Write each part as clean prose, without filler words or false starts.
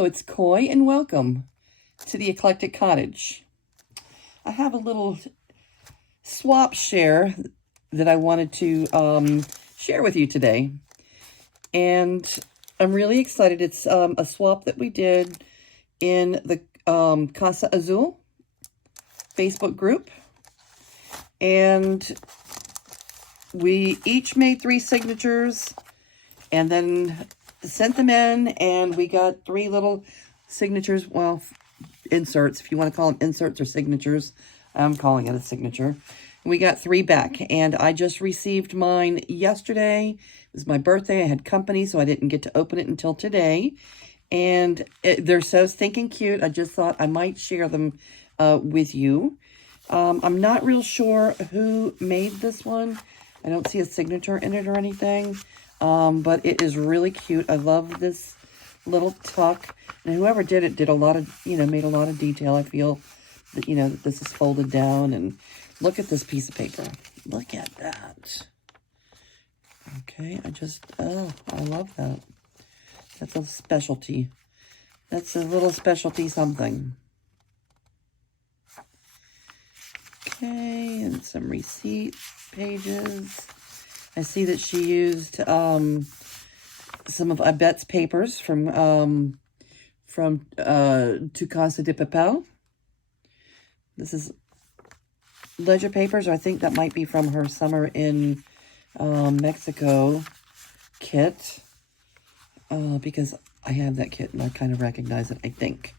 Hello, it's Coy, and welcome to the Eclectic Cottage. I have a little swap share that I wanted to share with you today, and I'm really excited. It's a swap that we did in the Casa Azul Facebook group, and we each made 3 signatures and then sent them in, and we got 3 little signatures, well, inserts, if you want to call them inserts or signatures. I'm calling it a signature. We got 3 back, and I just received mine yesterday. It was my birthday. I had company, so I didn't get to open it until today, and they're so stinking cute. I just thought I might share them with you. I'm not real sure who made this one. I don't see a signature in it or anything. But it is really cute. I love this little tuck. And whoever did it did a lot of, made a lot of detail. I feel that, that this is folded down. And look at this piece of paper. Look at that. Okay, I love that. That's a specialty. That's a little specialty something. Okay, and some receipt pages. I see that she used some of Ibette's papers from Tu Casa de Papel. This is ledger papers, or I think that might be from her Summer in Mexico kit, because I have that kit and I kind of recognize it, I think.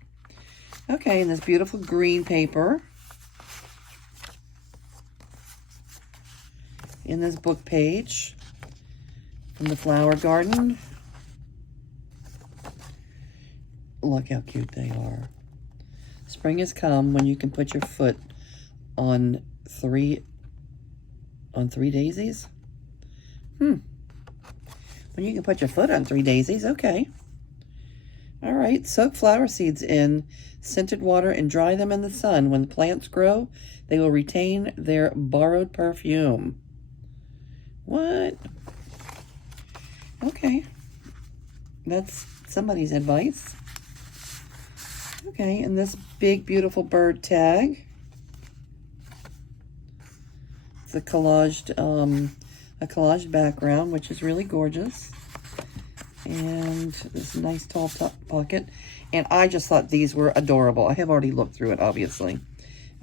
Okay, and this beautiful green paper. In this book page from the flower garden. Look how cute they are. Spring has come when you can put your foot on 3 daisies. When you can put your foot on 3 daisies, okay. All right, soak flower seeds in scented water and dry them in the sun. When the plants grow, they will retain their borrowed perfume. What? Okay. That's somebody's advice. Okay, and this big, beautiful bird tag. It's a collaged background, which is really gorgeous. And this nice tall top pocket. And I just thought these were adorable. I have already looked through it, obviously.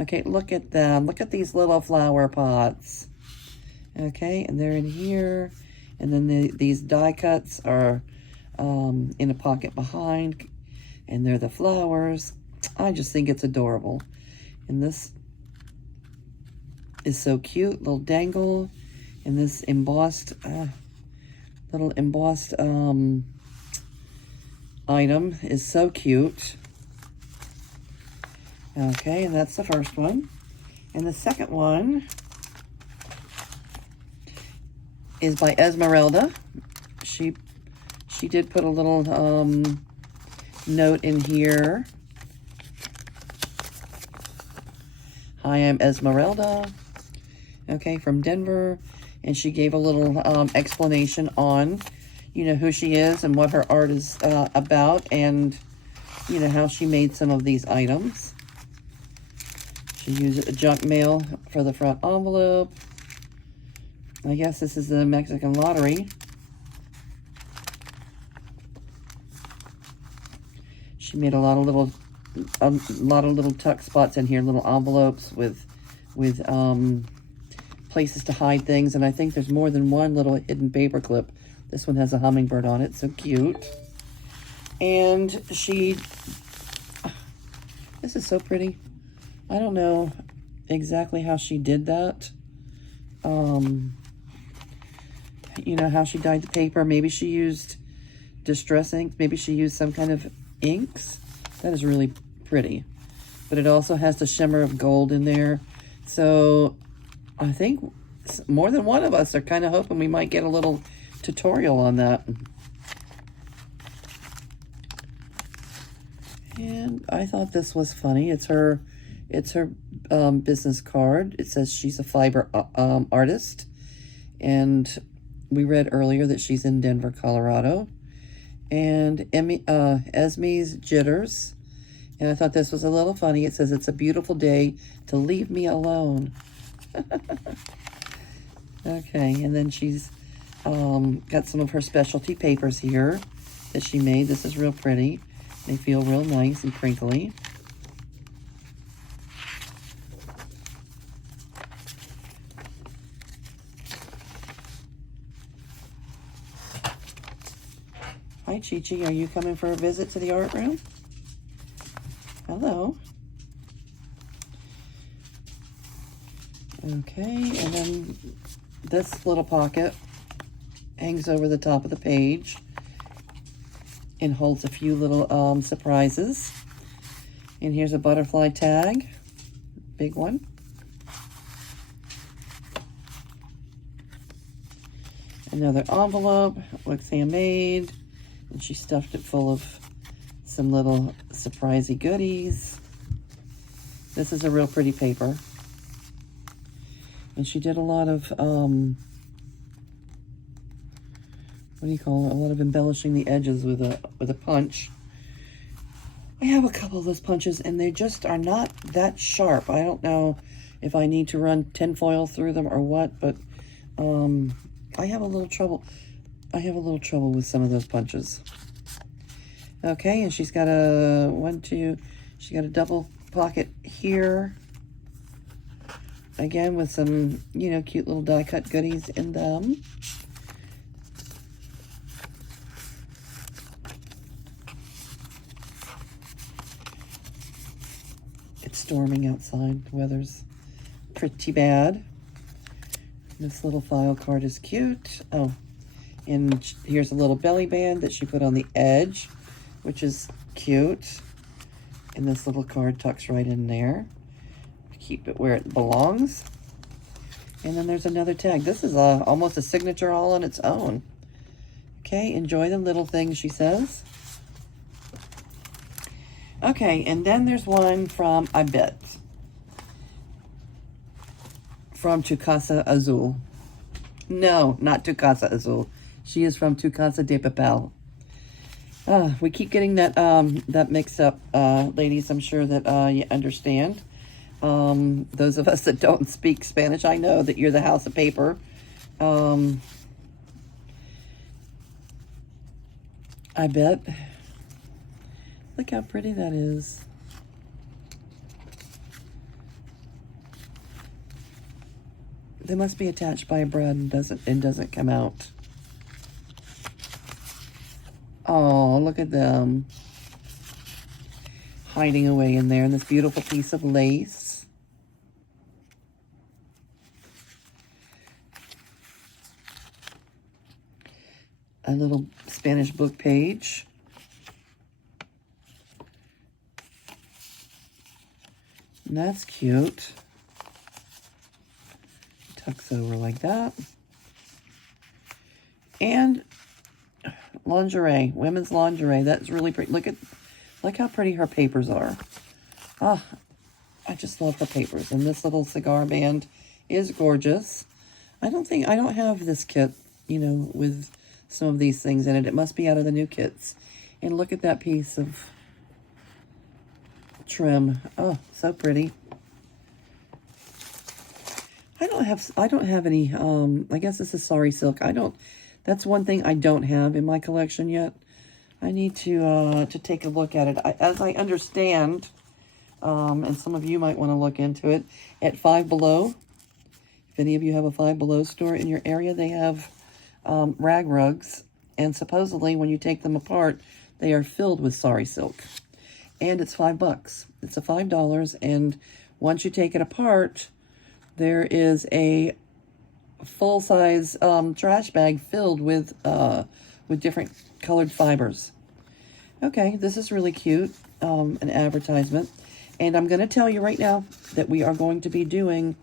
Okay, look at them. Look at these little flower pots. Okay, and they're in here, and then these die cuts are in a pocket behind, and they're the flowers. I just think it's adorable. And this is so cute, little dangle, and this embossed, little embossed item is so cute. Okay, and that's the first one. And the second one is by Esmeralda. She did put a little note in here. Hi, I'm Esmeralda. Okay, from Denver. And she gave a little explanation on, who she is and what her art is about, and, how she made some of these items. She used a junk mail for the front envelope. I guess this is the Mexican lottery. She made a lot of little tuck spots in here, little envelopes with places to hide things, and I think there's more than one little hidden paper clip. This one has a hummingbird on it, so cute. And this is so pretty. I don't know exactly how she did that. How she dyed the paper. Maybe she used distress inks. Maybe she used some kind of inks. That is really pretty. But it also has the shimmer of gold in there. So I think more than one of us are kind of hoping we might get a little tutorial on that. And I thought this was funny. It's her business card. It says she's a fiber artist. And we read earlier that she's in Denver, Colorado. and Esme's Jitters. And I thought this was a little funny. It says, "It's a beautiful day to leave me alone." Okay, and then she's got some of her specialty papers here that she made. This is real pretty. They feel real nice and crinkly. Hi, Chi-Chi. Are you coming for a visit to the art room? Hello. Okay, and then this little pocket hangs over the top of the page and holds a few little surprises. And here's a butterfly tag, big one. Another envelope, looks handmade, and she stuffed it full of some little surprisey goodies. This is a real pretty paper. And she did a lot of, what do you call it? A lot of embellishing the edges with a punch. I have a couple of those punches, and they just are not that sharp. I don't know if I need to run tinfoil through them or what, but I have a little trouble. I have a little trouble with some of those punches. Okay, and she's got she got a double pocket here. Again, with some, cute little die-cut goodies in them. It's storming outside. The weather's pretty bad. This little file card is cute. Oh, and here's a little belly band that she put on the edge, which is cute. And this little card tucks right in there. Keep it where it belongs. And then there's another tag. This is almost a signature all on its own. Okay, enjoy the little things, she says. Okay, and then there's one from, I bet, from Tu Casa Azul. No, not Tu Casa Azul. She is from Tu Casa de Papel. We keep getting that mixed up, ladies. I'm sure that you understand. Those of us that don't speak Spanish, I know that you're the House of Paper. I bet. Look how pretty that is. They must be attached by a brad and doesn't come out. Oh, look at them. Hiding away in there in this beautiful piece of lace. A little Spanish book page. And that's cute. Tucks over like that. And lingerie, women's lingerie. That's really pretty. Look how pretty her papers are. Ah, I just love her papers. And this little cigar band is gorgeous. I don't have this kit, with some of these things in it. It must be out of the new kits. And look at that piece of trim. Oh, so pretty. I don't have any, I guess this is Sari Silk. That's one thing I don't have in my collection yet. I need to take a look at it. As I understand, and some of you might want to look into it, at Five Below, if any of you have a Five Below store in your area, they have rag rugs, and supposedly when you take them apart, they are filled with Sari Silk. And it's $5. It's a $5, and once you take it apart, there is a full-size trash bag filled with different colored fibers. Okay, this is really cute, an advertisement. And I'm going to tell you right now that we are going to be doing,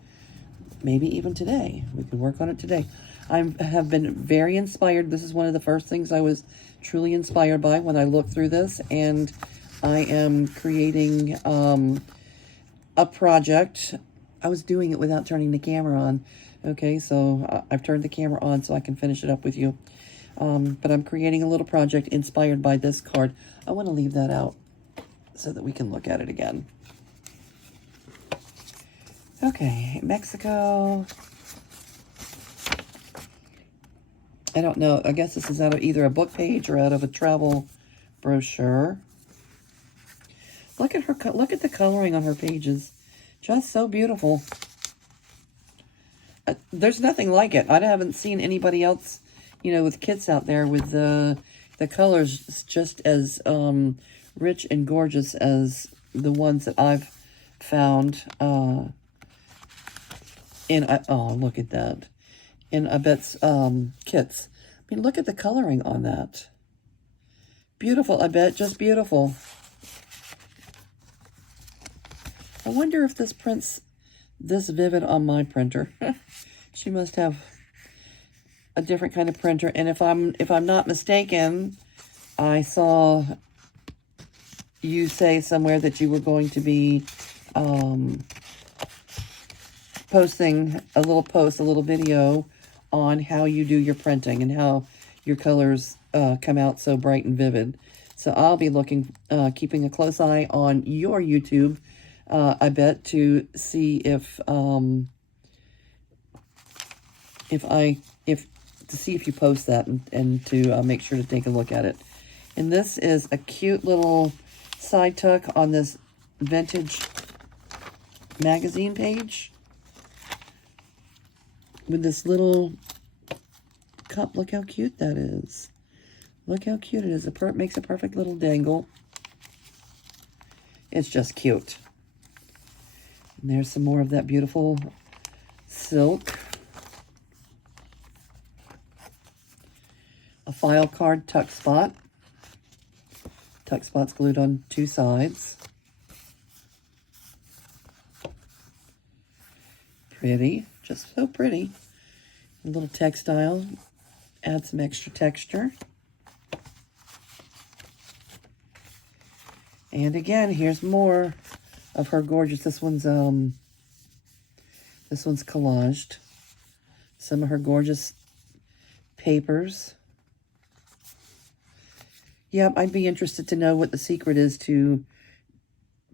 maybe even today, we can work on it today. I have been very inspired. This is one of the first things I was truly inspired by when I looked through this. And I am creating a project. I was doing it without turning the camera on. Okay, so I've turned the camera on so I can finish it up with you. But I'm creating a little project inspired by this card. I want to leave that out so that we can look at it again. Okay, Mexico. I don't know. I guess this is out of either a book page or out of a travel brochure. Look at her. Look at the coloring on her pages. Just so beautiful. There's nothing like it. I haven't seen anybody else, you know, with kits out there with the colors just as rich and gorgeous as the ones that I've found oh, look at that. In Abette's kits. I mean, look at the coloring on that. Beautiful, Abette, just beautiful. I wonder if this prints this vivid on my printer. She must have a different kind of printer. And if I'm not mistaken, I saw you say somewhere that you were going to be posting a little video on how you do your printing and how your colors come out so bright and vivid. So I'll be keeping a close eye on your YouTube, I bet, to see if you post that and to make sure to take a look at it. And this is a cute little side tuck on this vintage magazine page with this little cup. Look how cute that is. Look how cute it is. It makes a perfect little dangle. It's just cute. And there's some more of that beautiful silk. A file card tuck spot. Tuck spot's glued on 2 sides. Pretty, just so pretty. A little textile, add some extra texture. And again, here's more of her gorgeous. This one's collaged. Some of her gorgeous papers. Yep, I'd be interested to know what the secret is to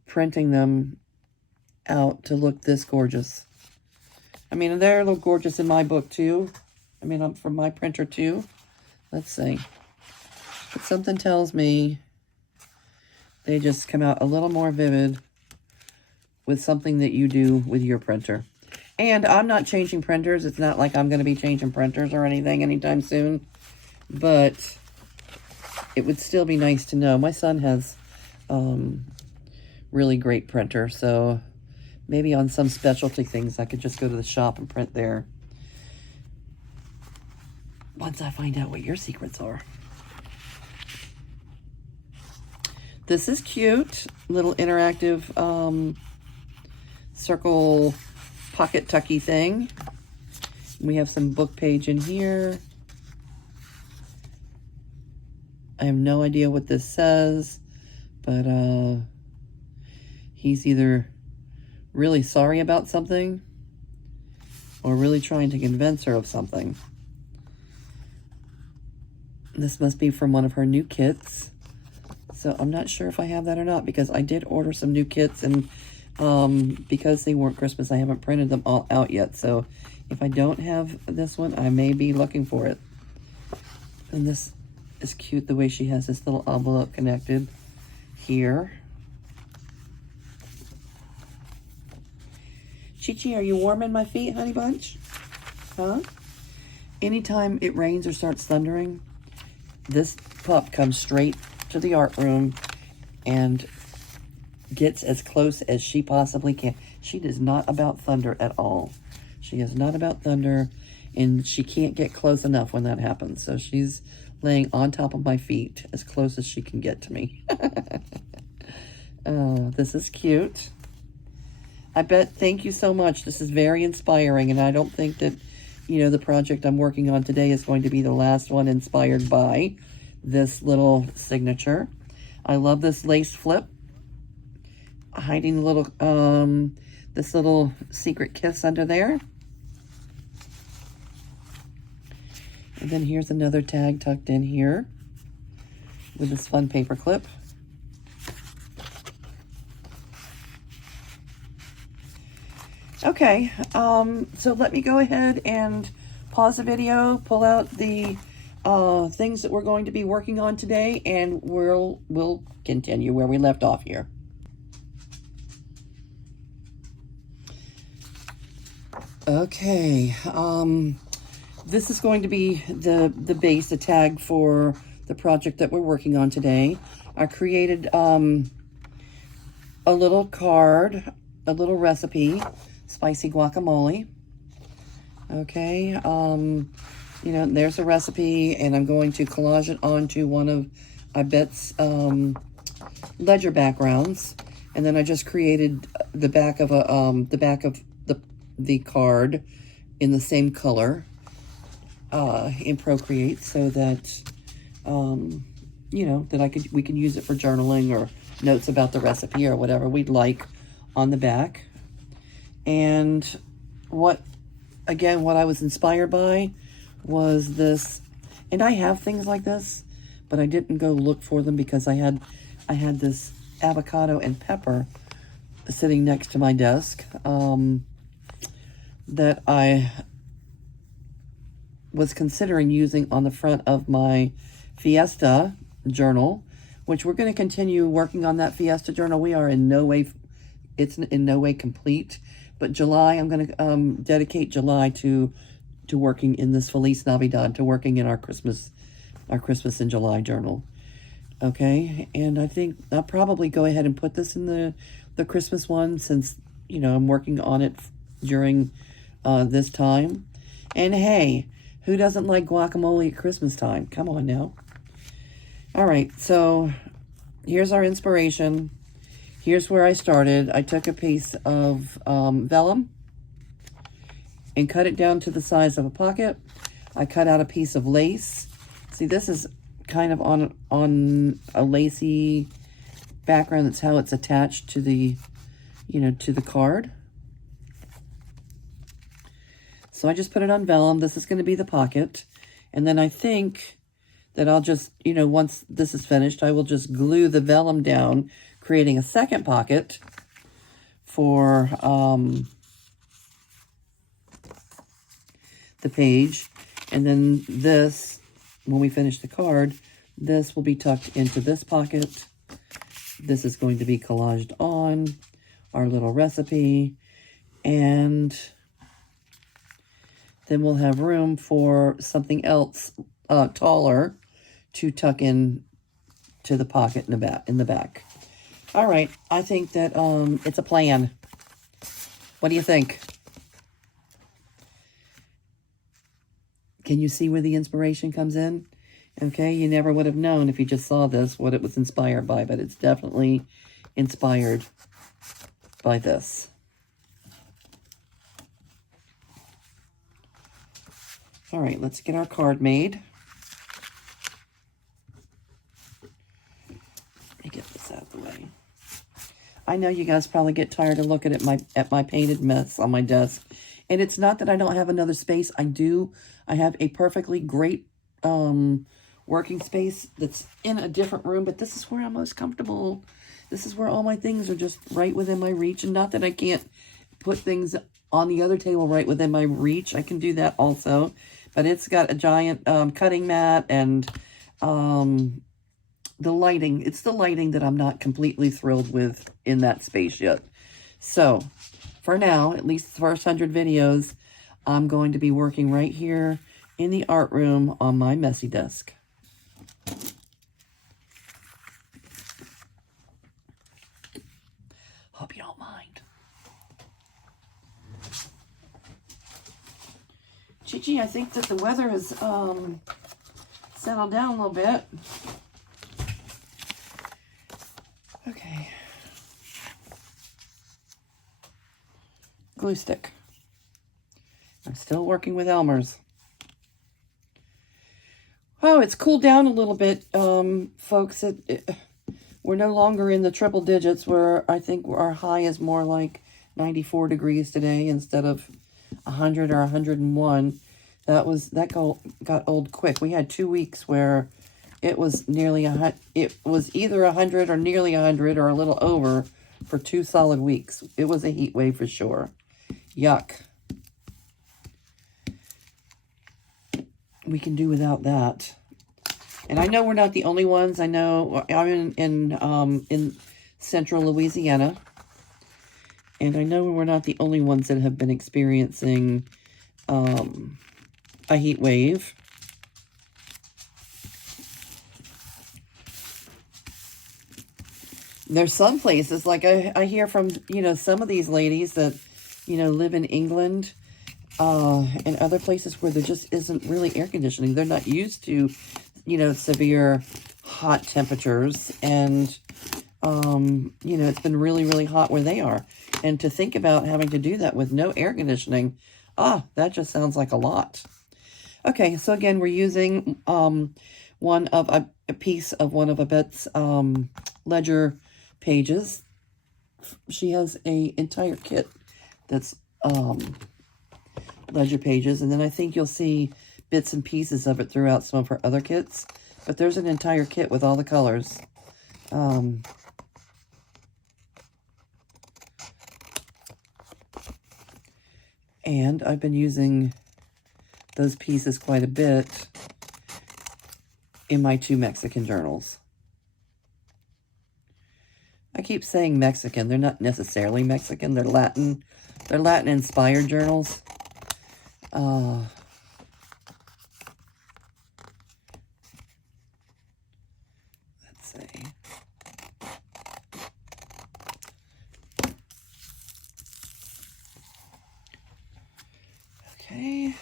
printing them out to look this gorgeous. I mean, they're a little gorgeous in my book, too. I mean, from my printer, too. Let's see. But something tells me they just come out a little more vivid with something that you do with your printer. And I'm not changing printers. It's not like I'm going to be changing printers or anything anytime soon. But it would still be nice to know. My son has really great printer, so maybe on some specialty things I could just go to the shop and print there. Once I find out what your secrets are. This is cute. Little interactive circle pocket tucky thing. We have some book page in here. I have no idea what this says, but he's either really sorry about something or really trying to convince her of something. This must be from one of her new kits. So I'm not sure if I have that or not, because I did order some new kits, and because they weren't Christmas, I haven't printed them all out yet. So if I don't have this one, I may be looking for it. And this is cute, the way she has this little envelope connected here. Chi-Chi, are you warming my feet, honey bunch? Huh? Anytime it rains or starts thundering, this pup comes straight to the art room and gets as close as she possibly can. She is not about thunder at all. She is not about thunder, and she can't get close enough when that happens. So she's laying on top of my feet as close as she can get to me. Oh, this is cute. I bet, thank you so much. This is very inspiring, and I don't think that, you know, the project I'm working on today is going to be the last one inspired by this little signature. I love this lace flip, hiding the little, this little secret kiss under there. And then here's another tag tucked in here with this fun paper clip. Okay, so let me go ahead and pause the video, pull out the things that we're going to be working on today, and we'll continue where we left off here. Okay, this is going to be the base, the tag for the project that we're working on today. I created a little card, a little recipe, spicy guacamole. Okay, you know, there's a recipe, and I'm going to collage it onto one of I bet's ledger backgrounds, and then I just created the back of the card in the same color in Procreate, so that you know, that we can use it for journaling or notes about the recipe or whatever we'd like on the back. And what I was inspired by was this, and I have things like this, but I didn't go look for them because I had this avocado and pepper sitting next to my desk that I was considering using on the front of my Fiesta journal, which we're going to continue working on that Fiesta journal. We are in no way, it's in no way complete, but July, I'm going to dedicate July to working in this Feliz Navidad, to working in our Christmas in July journal. Okay, and I think I'll probably go ahead and put this in the Christmas one, since, you know, I'm working on it during this time. And hey, who doesn't like guacamole at Christmas time? Come on now. All right, so here's our inspiration. Here's where I started. I took a piece of vellum and cut it down to the size of a pocket. I cut out a piece of lace. See, this is kind of on a lacy background. That's how it's attached to the, you know, to the card. So I just put it on vellum. This is going to be the pocket. And then I think that I'll just, you know, once this is finished, I will just glue the vellum down, creating a second pocket for the page. And then this, when we finish the card, this will be tucked into this pocket. This is going to be collaged on our little recipe. And then we'll have room for something else taller to tuck in to the pocket in the back. All right, I think that it's a plan. What do you think? Can you see where the inspiration comes in? Okay, you never would have known if you just saw this what it was inspired by, but it's definitely inspired by this. All right, let's get our card made. Let me get this out of the way. I know you guys probably get tired of looking at my painted mess on my desk. And it's not that I don't have another space. I do. I have a perfectly great working space that's in a different room, but this is where I'm most comfortable. This is where all my things are just right within my reach. And not that I can't put things on the other table right within my reach. I can do that also. But it's got a giant cutting mat, and the lighting. It's the lighting that I'm not completely thrilled with in that space yet. So, for now, at least the first 100 videos, I'm going to be working right here in the art room on my messy desk. Hope you don't mind. Gigi, I think that the weather has settled down a little bit. Okay. Glue stick. I'm still working with Elmer's. Oh, it's cooled down a little bit, folks. We're no longer in the triple digits, where I think our high is more like 94 degrees today instead of 100 or 101. got old quick. We had 2 weeks where it was nearly it was either 100 or nearly 100 or a little over for 2 solid weeks. It was a heat wave for sure. Yuck. We can do without that. And I know we're not the only ones. I know I'm in central Louisiana. And I know we're not the only ones that have been experiencing a heat wave. There's some places, like I hear from, some of these ladies that, live in England and other places where there just isn't really air conditioning. They're not used to, severe hot temperatures. And, it's been really, really hot where they are. And to think about having to do that with no air conditioning, that just sounds like a lot. Okay, so again, we're using a piece of one of Yvette's ledger pages. She has a entire kit that's ledger pages, and then I think you'll see bits and pieces of it throughout some of her other kits. But there's an entire kit with all the colors. And I've been using those pieces quite a bit in my 2 Mexican journals. I keep saying Mexican. They're not necessarily Mexican. They're Latin. They're Latin-inspired journals. Let's see. Okay.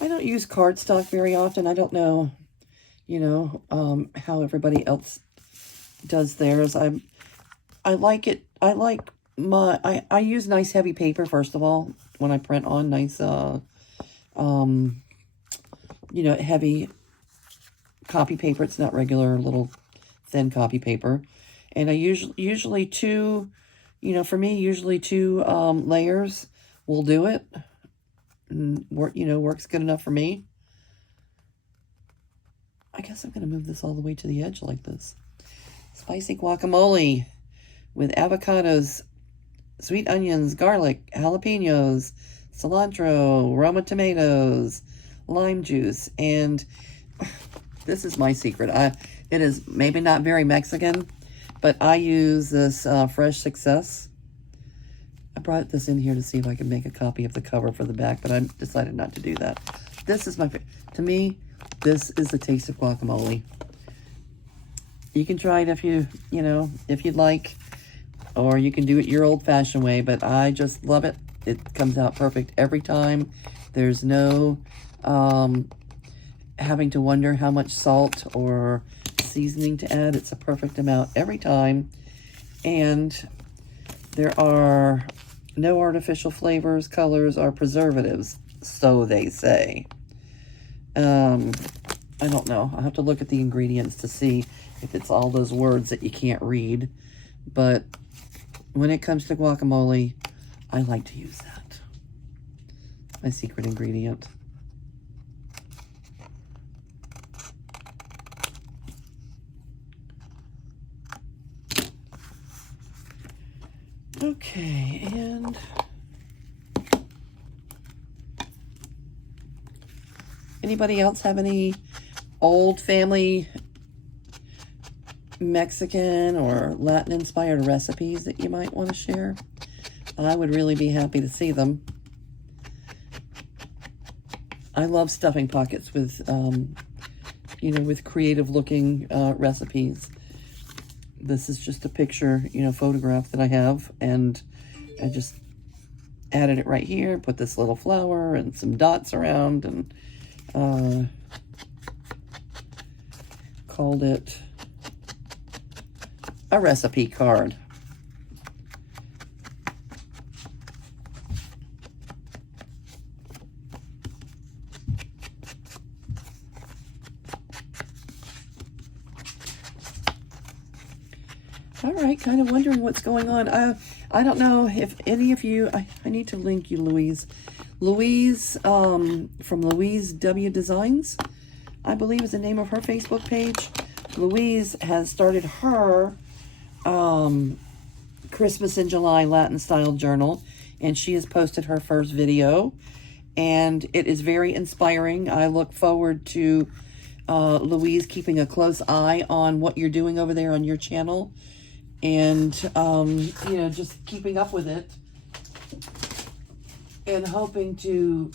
I don't use cardstock very often. I don't know, how everybody else does theirs. I like it. I use nice heavy paper, first of all, when I print on nice, heavy copy paper. It's not regular little thin copy paper. And I usually 2, for me, usually 2 layers will do it. And works good enough for me. I guess I'm going to move this all the way to the edge like this. Spicy guacamole with avocados, sweet onions, garlic, jalapenos, cilantro, Roma tomatoes, lime juice, and this is my secret. It is maybe not very Mexican, but I use this Fresh Success. I brought this in here to see if I could make a copy of the cover for the back, but I decided not to do that. This is to me, this is the taste of guacamole. You can try it if if you'd like, or you can do it your old-fashioned way, but I just love it. It comes out perfect every time. There's no having to wonder how much salt or seasoning to add. It's a perfect amount every time. And there are no artificial flavors, colors, or preservatives, so they say. I don't know. I'll have to look at the ingredients to see if it's all those words that you can't read. But when it comes to guacamole, I like to use that. My secret ingredient. Okay, and anybody else have any old family Mexican or Latin-inspired recipes that you might want to share? I would really be happy to see them. I love stuffing pockets with, with creative-looking recipes. This is just a picture, photograph that I have, and I just added it right here, put this little flower and some dots around, and called it a recipe card. All right, kind of wondering what's going on. I don't know if any of you, I need to link you, Louise. Louise, from Louise W. Designs, I believe is the name of her Facebook page. Louise has started her Christmas in July Latin style journal, and she has posted her first video, and it is very inspiring. I look forward to Louise keeping a close eye on what you're doing over there on your channel, and you know, just keeping up with it and hoping to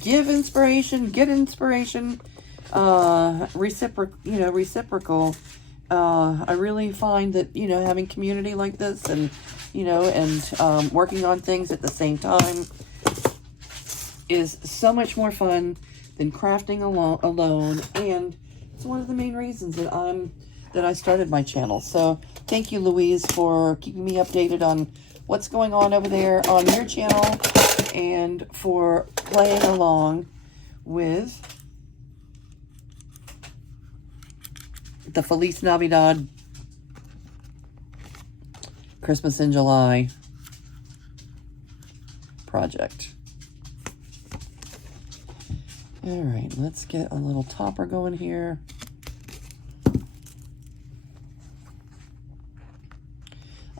give inspiration, get inspiration, reciprocal. I really find that, you know, having community like this and, you know, and working on things at the same time is so much more fun than crafting alone. And it's one of the main reasons that I started my channel. So thank you, Louise, for keeping me updated on what's going on over there on your channel and for playing along with the Feliz Navidad Christmas in July project. All right, let's get a little topper going here.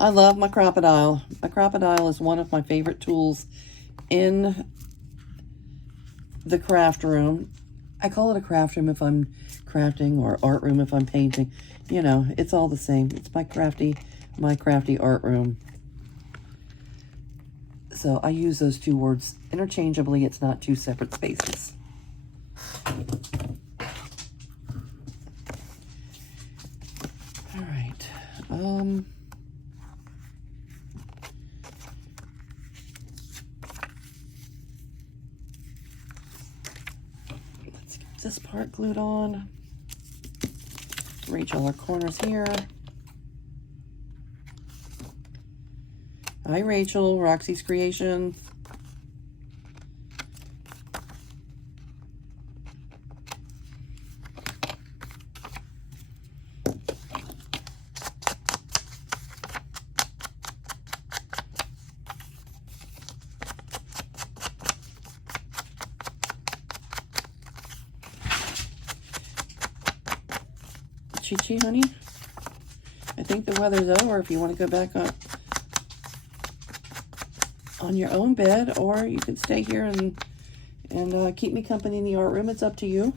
I love my Crop-A-Dile. My Crop-A-Dile is one of my favorite tools in the craft room. I call it a craft room if I'm crafting, or art room if I'm painting. You know, it's all the same. It's my crafty art room. So I use those two words interchangeably. It's not two separate spaces. All right. Let's get this part glued on. Rachel, our corners here. Hi, Rachel, Roxy's Creations. Chi-Chi, honey, I think the weather's over if you want to go back on your own bed, or you can stay here and keep me company in the art room. It's up to you.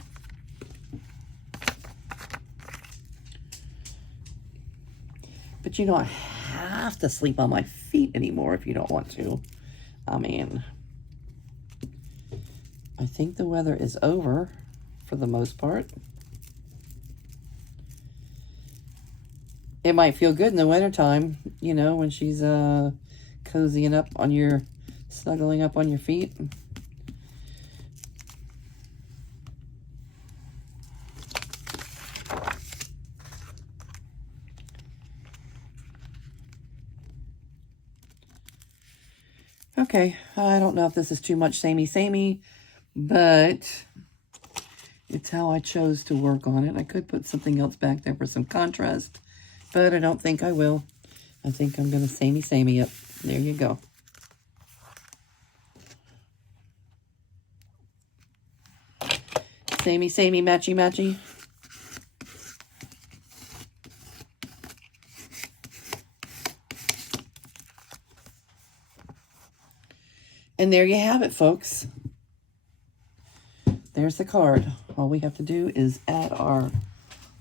But you don't have to sleep on my feet anymore if you don't want to. I mean, I think the weather is over for the most part. It might feel good in the wintertime, you know, when she's cozying up on your, snuggling up on your feet. Okay, I don't know if this is too much samey, but it's how I chose to work on it. I could put something else back there for some contrast, but I don't think I will. I think I'm going to samey it. There you go. Samey, matchy. And there you have it, folks. There's the card. All we have to do is add our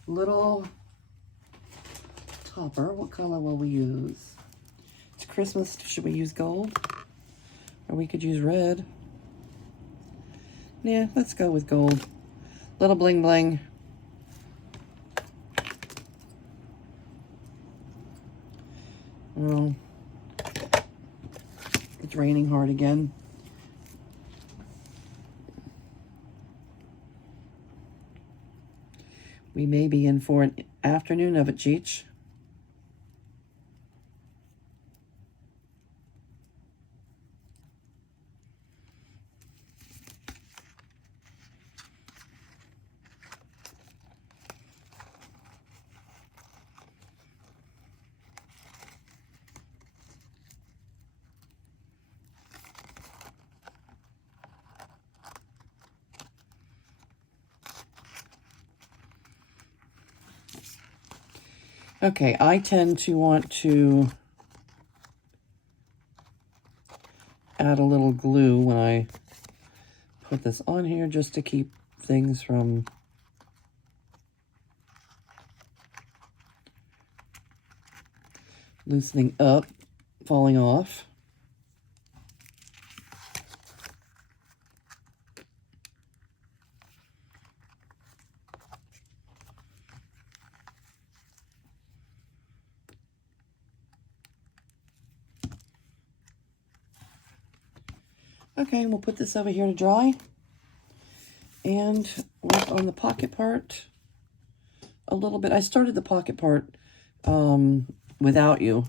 little topper. What color will we use? It's Christmas. Should we use gold? Or we could use red. Yeah, let's go with gold. Little bling bling. Oh, it's raining hard again. We may be in for an afternoon of a Cheech. Okay, I tend to want to add a little glue when I put this on here, just to keep things from loosening up, falling off. Okay, we'll put this over here to dry and work on the pocket part a little bit. I started the pocket part without you.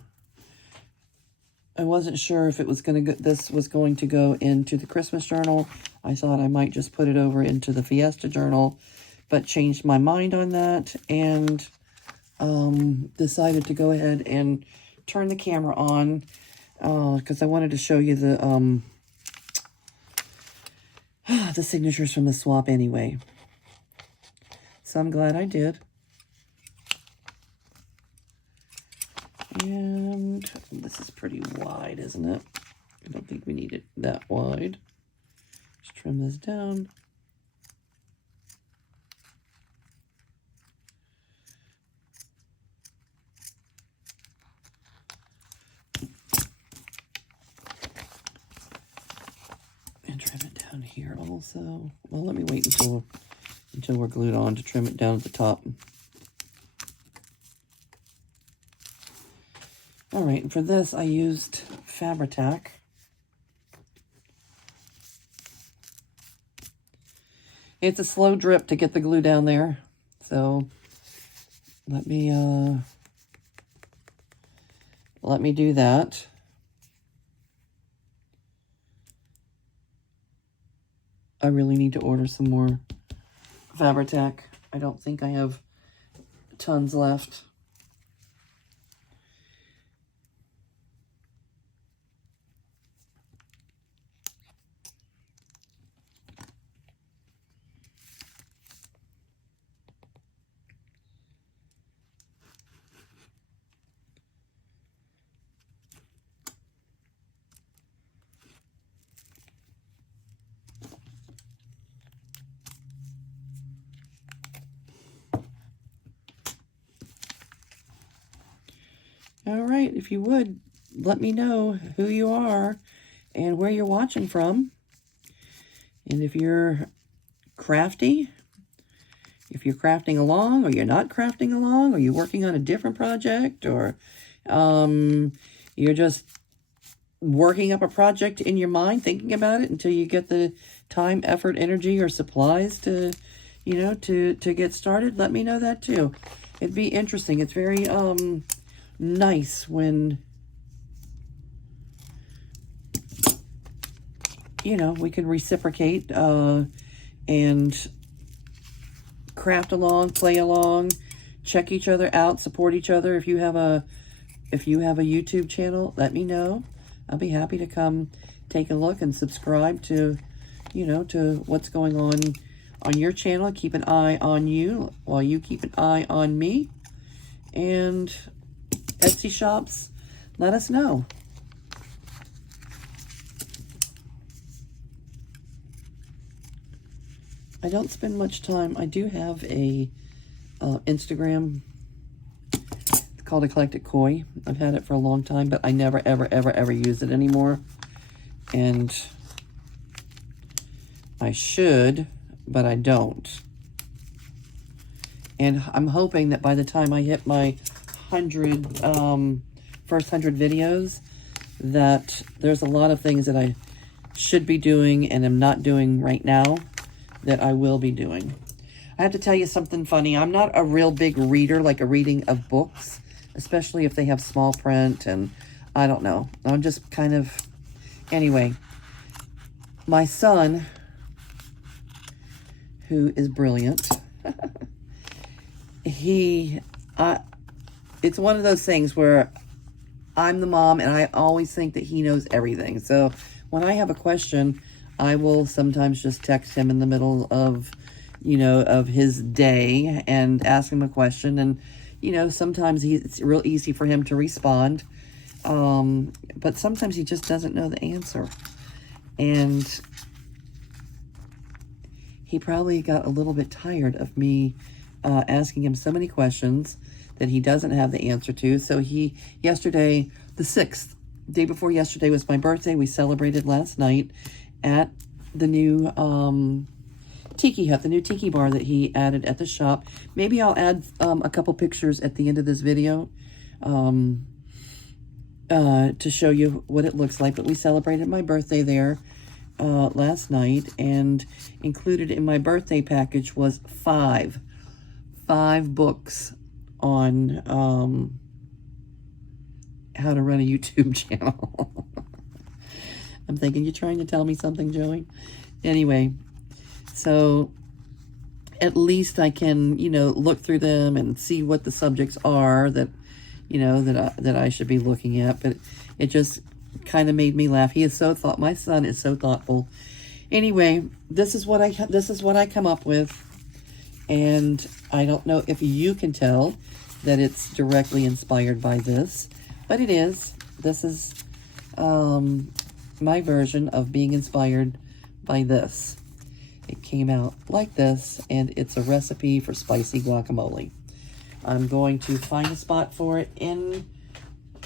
I wasn't sure if it was going to go, this was going to go into the Christmas journal. I thought I might just put it over into the Fiesta journal, but changed my mind on that and decided to go ahead and turn the camera on because I wanted to show you the signatures from the swap anyway. So I'm glad I did. And this is pretty wide, isn't it? I don't think we need it that wide. Just trim this down. And trim it down here also. Well, let me wait until we're glued on to trim it down at the top. All right, and for this, I used Fabri-Tac. It's a slow drip to get the glue down there, so let me do that. I really need to order some more Fabri-Tac. I don't think I have tons left. All right, if you would, let me know who you are and where you're watching from. And if you're crafty, if you're crafting along or you're not crafting along, or you're working on a different project, or you're just working up a project in your mind, thinking about it until you get the time, effort, energy, or supplies to, you know, to get started, let me know that too. It'd be interesting. It's very nice when, you know, we can reciprocate and craft along, play along, check each other out, support each other. If you have a YouTube channel, let me know. I'll be happy to come take a look and subscribe to, you know, to what's going on your channel. Keep an eye on you while you keep an eye on me. And Etsy shops, let us know. I don't spend much time. I do have a Instagram. It's called Eclectic Koi. I've had it for a long time, but I never, ever, ever, ever use it anymore. And I should, but I don't. And I'm hoping that by the time I hit my first 100 videos, that there's a lot of things that I should be doing and am not doing right now that I will be doing. I have to tell you something funny. I'm not a real big reader, like a reading of books, especially if they have small print, and I don't know. I'm just kind of, anyway, my son, who is brilliant, it's one of those things where I'm the mom and I always think that he knows everything. So when I have a question, I will sometimes just text him in the middle of, you know, of his day and ask him a question. And, you know, sometimes it's real easy for him to respond. But sometimes he just doesn't know the answer. And he probably got a little bit tired of me asking him so many questions that he doesn't have the answer to. So yesterday, the 6th, day before yesterday was my birthday. We celebrated last night at the new Tiki Hut, the new Tiki bar that he added at the shop. Maybe I'll add a couple pictures at the end of this video to show you what it looks like. But we celebrated my birthday there last night, and included in my birthday package was five books on how to run a YouTube channel. I'm thinking, you're trying to tell me something, Joey? Anyway, so at least I can, you know, look through them and see what the subjects are that, you know, that I should be looking at. But it just kind of made me laugh. My son is so thoughtful. Anyway, this is what I come up with, and I don't know if you can tell that it's directly inspired by this, but it is. This is my version of being inspired by this. It came out like this, and it's a recipe for spicy guacamole. I'm going to find a spot for it in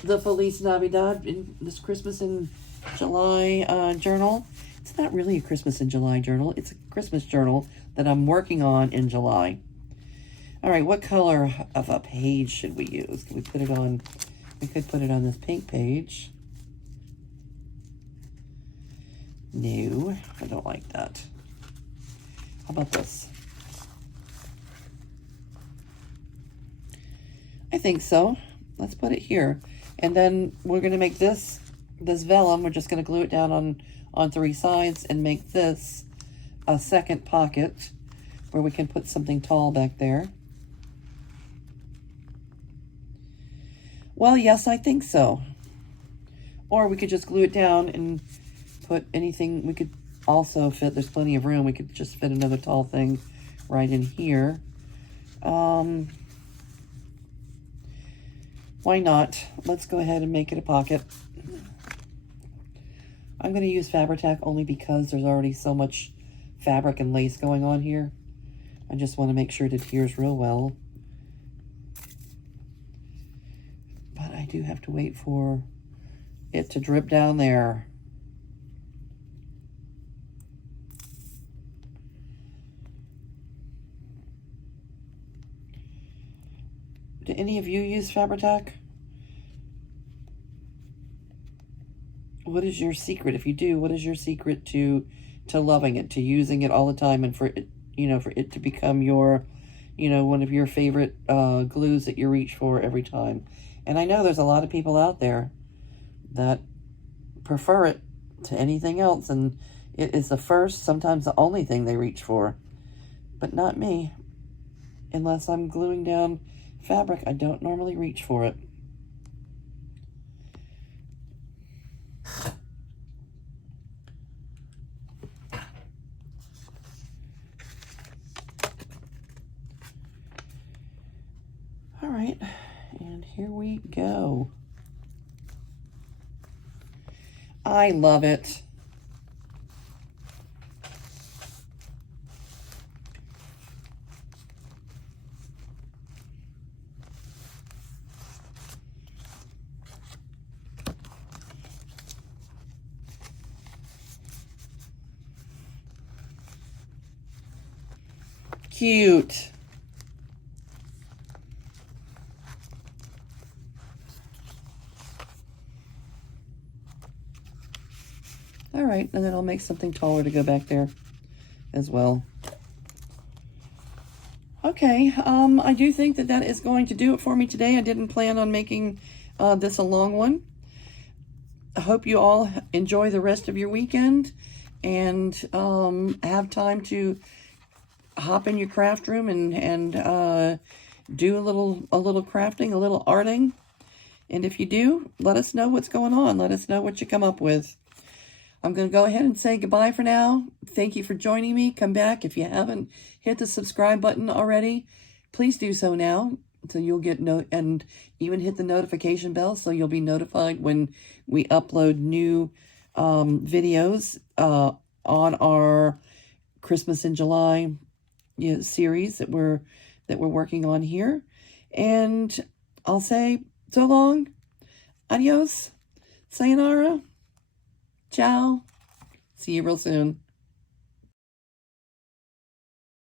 the Feliz Navidad, in this Christmas in July journal. It's not really a Christmas in July journal. It's a Christmas journal that I'm working on in July. All right, what color of a page should we use? Can we put it on? We could put it on this pink page. No, I don't like that. How about this? I think so. Let's put it here. And then we're going to make this vellum. We're just going to glue it down on 3 sides and make this a second pocket where we can put something tall back there. Well, yes, I think so. Or we could just glue it down and put anything. We could also fit, there's plenty of room. We could just fit another tall thing right in here. Why not? Let's go ahead and make it a pocket. I'm going to use Fabri-Tac only because there's already so much fabric and lace going on here. I just want to make sure it adheres real well. But I do have to wait for it to drip down there. Do any of you use Fabri-Tac? What is your secret? If you do, what is your secret to loving it, to using it all the time, and for it, you know, for it to become your, you know, one of your favorite glues that you reach for every time? And I know there's a lot of people out there that prefer it to anything else, and it is the first, sometimes the only thing they reach for. But not me. Unless I'm gluing down fabric, I don't normally reach for it. All right, and here we go. I love it. Cute. All right, and then I'll make something taller to go back there as well. Okay, I do think that is going to do it for me today. I didn't plan on making this a long one. I hope you all enjoy the rest of your weekend and have time to hop in your craft room and do a little crafting, a little arting. And if you do, let us know what's going on. Let us know what you come up with. I'm going to go ahead and say goodbye for now. Thank you for joining me. Come back. If you haven't hit the subscribe button already, please do so now. So you'll get and even hit the notification bell so you'll be notified when we upload new videos on our Christmas in July series that we're working on here. And I'll say so long, adios, sayonara, ciao, see you real soon.